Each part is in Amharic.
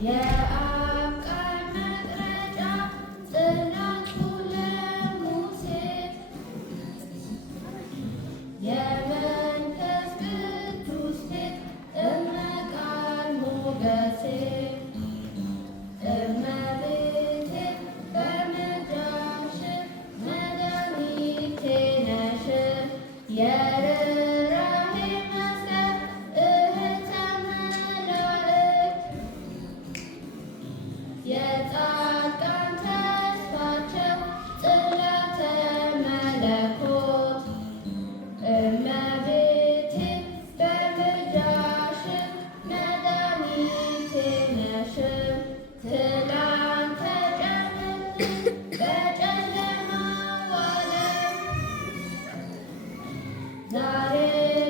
የአብ ቃል መቅረጫ ጽላቱ ለሙሴ የመንፈስ ቅዱስ ቤት እመ ቃል ሞገሴ እመቤቴ በምልጃሽ መድኃኒቴ ነሽ። የርኅራኄ መስቀል እኅተ መላእክት የጻድቃን ተስፋቸው ጽላተ መለኮት እመቤቴ በምልጃሽ መድኃኒቴ ነሽ። ትላንት ተጨነቅን በጨለማው ዓለም ዛሬ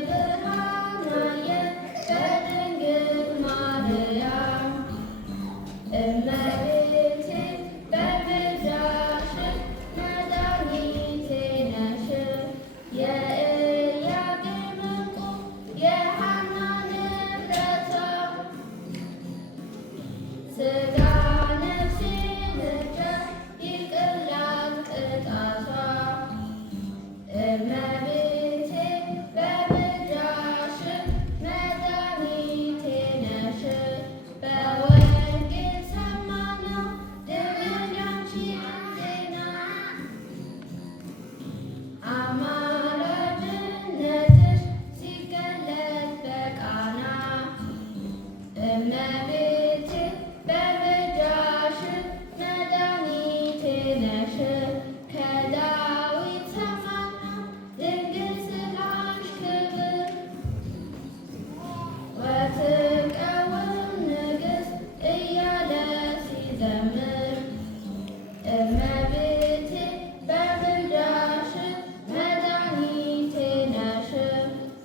ብርሃን አየን በድንግል ማርያም እመቤቴ በምልጃሽ መድኃኒቴ ነሽ። የኢያቄም ዕንቁ የሐና ንብረቷ ሥጋ ነፍሴ ምልጃሽ ይቅርላት ቅጣቷ እመቤቴ በምልጃሽ መድኃኒቴ ነሽ። በወንጌል ሰማነው ድንግል ያንቺን ዜና አማላጅነትሽ ሲገለጥ በቃና እመቤቴ በምልጃሽ መድኃኒቴ ነሽ። ከዳዊት ሰማነው ድንግል ስላንቺ ክብር ወትቀውም ንግሥት እያለ ሲዘምር እመቤቴ በምልጃሽ መድኃኒቴ ነሽ።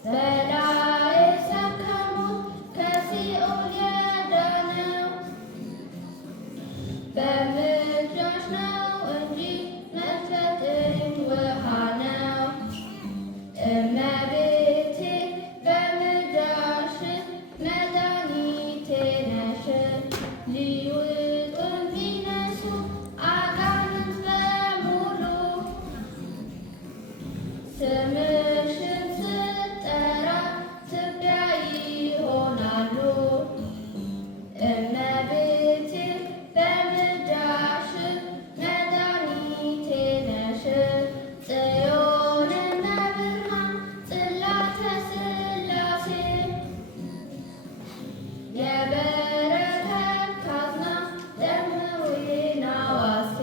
በላይ ሰከሙት ከሲኦል የዳነው በምልጃሽ ነው እንጂ መፈጥን ውሃ ነው። እመቤቴ በምልጃሽ መድኃኒቴ ነሽ። ሊውጡን ቢነሱ አጋንንት በሙሉ ስምሽን ስጠራ ትቢያ ይሆናሉ። እመቤቴ በምልጃሽ መድኃኒቴ ነሽ። ጽዮን እመብርሃን ጽላተ ሥላሴ የበረከት ካዝና ደምዊነ ዋሴ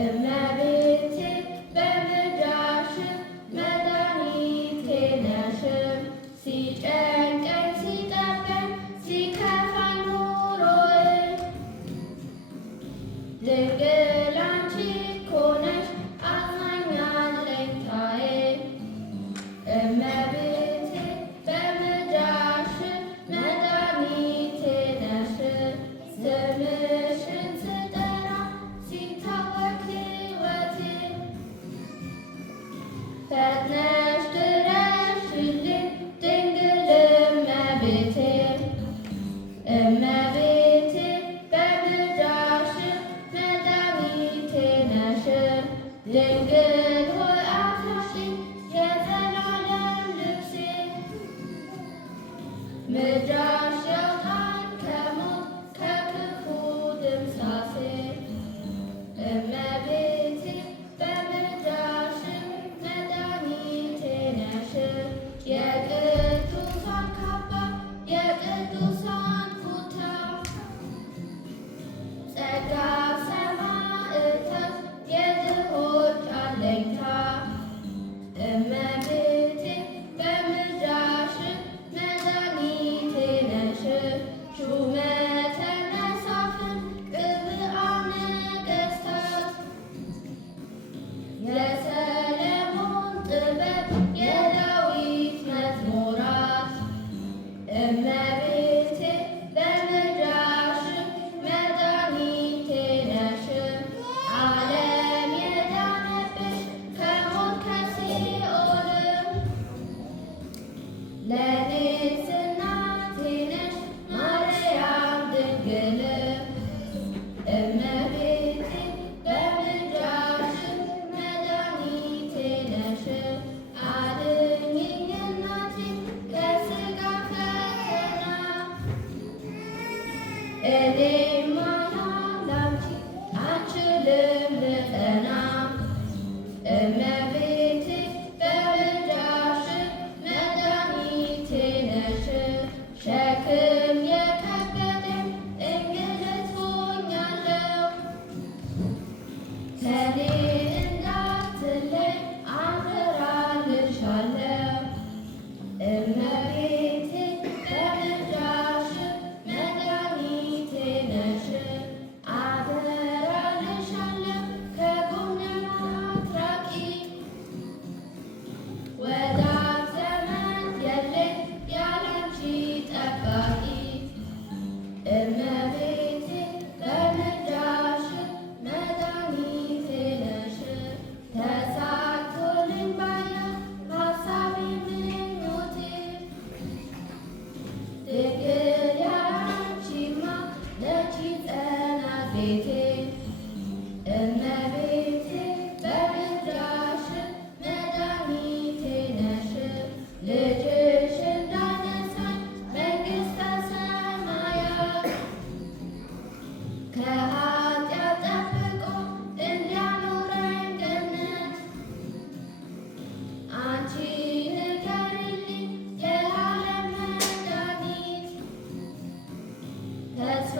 እመቤቴ በምልጃሽ መድኃኒቴ ነሽ። ሲጨንቀኝ ሲጠበኝ ሲከፋኝ ኑሮዬ ድንግል አንቺ እኮ ነሽ አጽናኝ አለኝታዬ እመቤቴ በምልጃሽ መድኃኒቴ ነሽ። ስምሽን ስጠራ ሲታወክ ሕይወቴ ፈጥነሽ ድረሽልኝ ድንግል እመቤቴ እመቤቴ በምልጃሽ መድኃኒቴ ነሽ። ድንግል ሆይ አትርሽኝ የዘላለም ልብሴ ምልጃሽ ያውጣኝ ከሞት ከክፉ ድምሳሴ እመቤቴ በምልጃሽ መድኃኒቴ ነሽ። የቅዱሳን ካባ የቅዱሳን ኩታ እኔማ ያላንቺ አንችልም ልጸና እመቤቴ በምልጃሽ መድኃኒቴ ነሽ። ሸክም የከበደኝ እንግልት ሆኛለሁ ከኔ እንዳትለይ አደራልሻለሁ እመቤቴ በምልጃሽ መድኃኒቴ ነሽ። አደራልሻለሁ ከጎኔ አትራቂ ወዳጅ ዘመድ የለኝ ያላንቺ ጠባቂ እመቤቴ በምልጃሽ መድኃኒቴ ነሽ። ተሳክቶልኝ ባየሁ ሀሳቤ ምኞቴ ድንግል ያላንቺማ መች ይጸናል ቤቴ እመቤቴ በምልጃሽ መድኃኒቴ ነሽ። ልጅሽ እንዳነሳኝ መንግሥተ ሰማያት ከኃጢአት ጠብቆ እንዲያኖረኝ ገነት አንቺ ንገሪልኝ የዓለም መድኃኒት ተስፋ